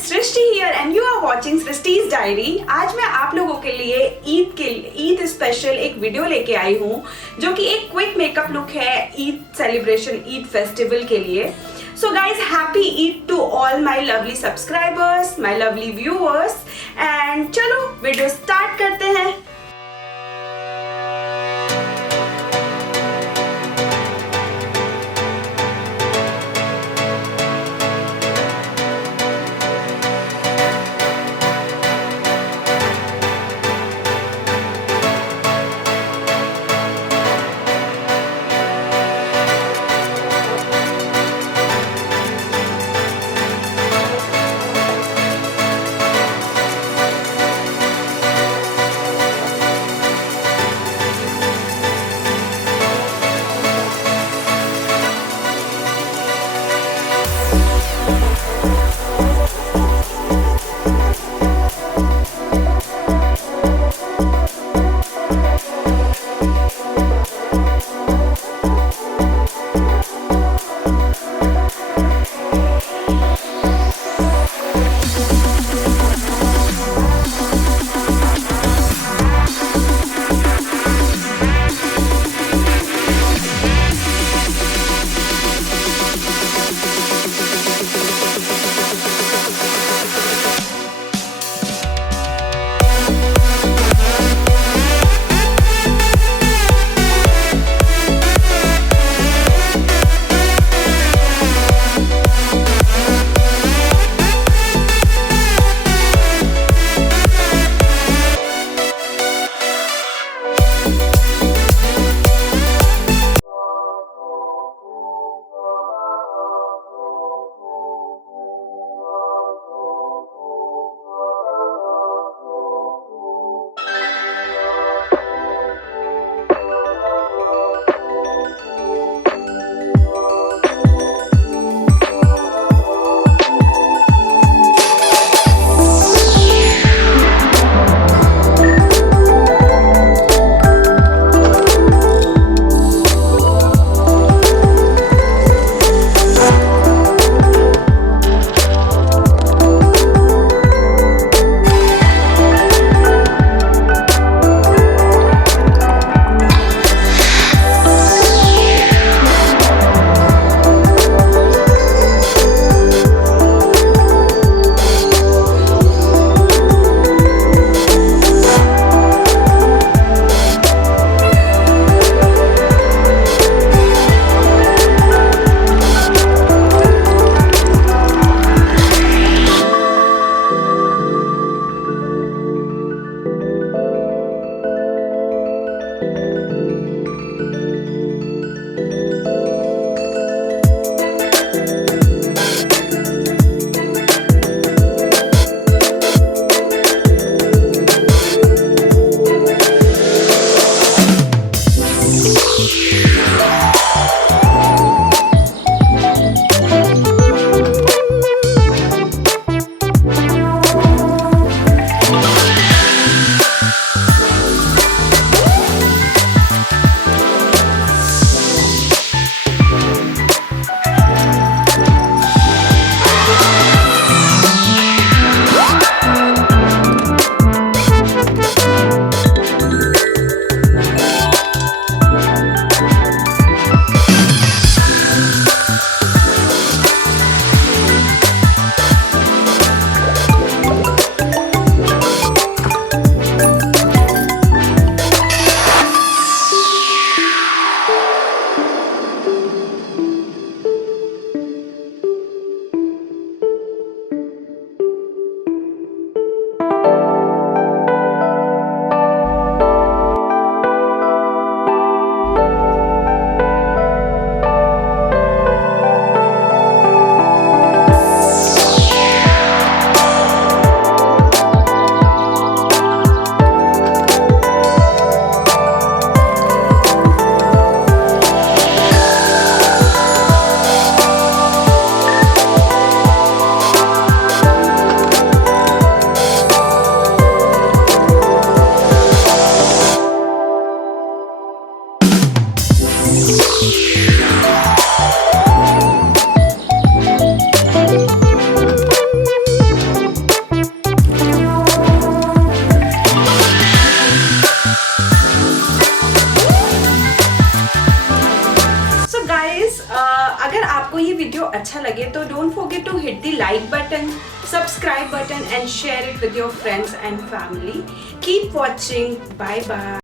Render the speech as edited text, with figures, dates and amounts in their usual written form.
Srishti here and you are watching Srishti's diary. आज मैं आप लोगों के लिए ईद स्पेशल एक वीडियो लेके आई हूँ जो कि एक क्विक मेकअप लुक है ईद सेलिब्रेशन, ईद फेस्टिवल के लिए। So guys, happy Eid to all my lovely subscribers, my lovely viewers. And चलो वीडियो स्टार्ट करते हैं। आपको ये वीडियो अच्छा लगे तो don't forget to hit the like button, subscribe button and share it with your friends and family. Keep watching. Bye bye.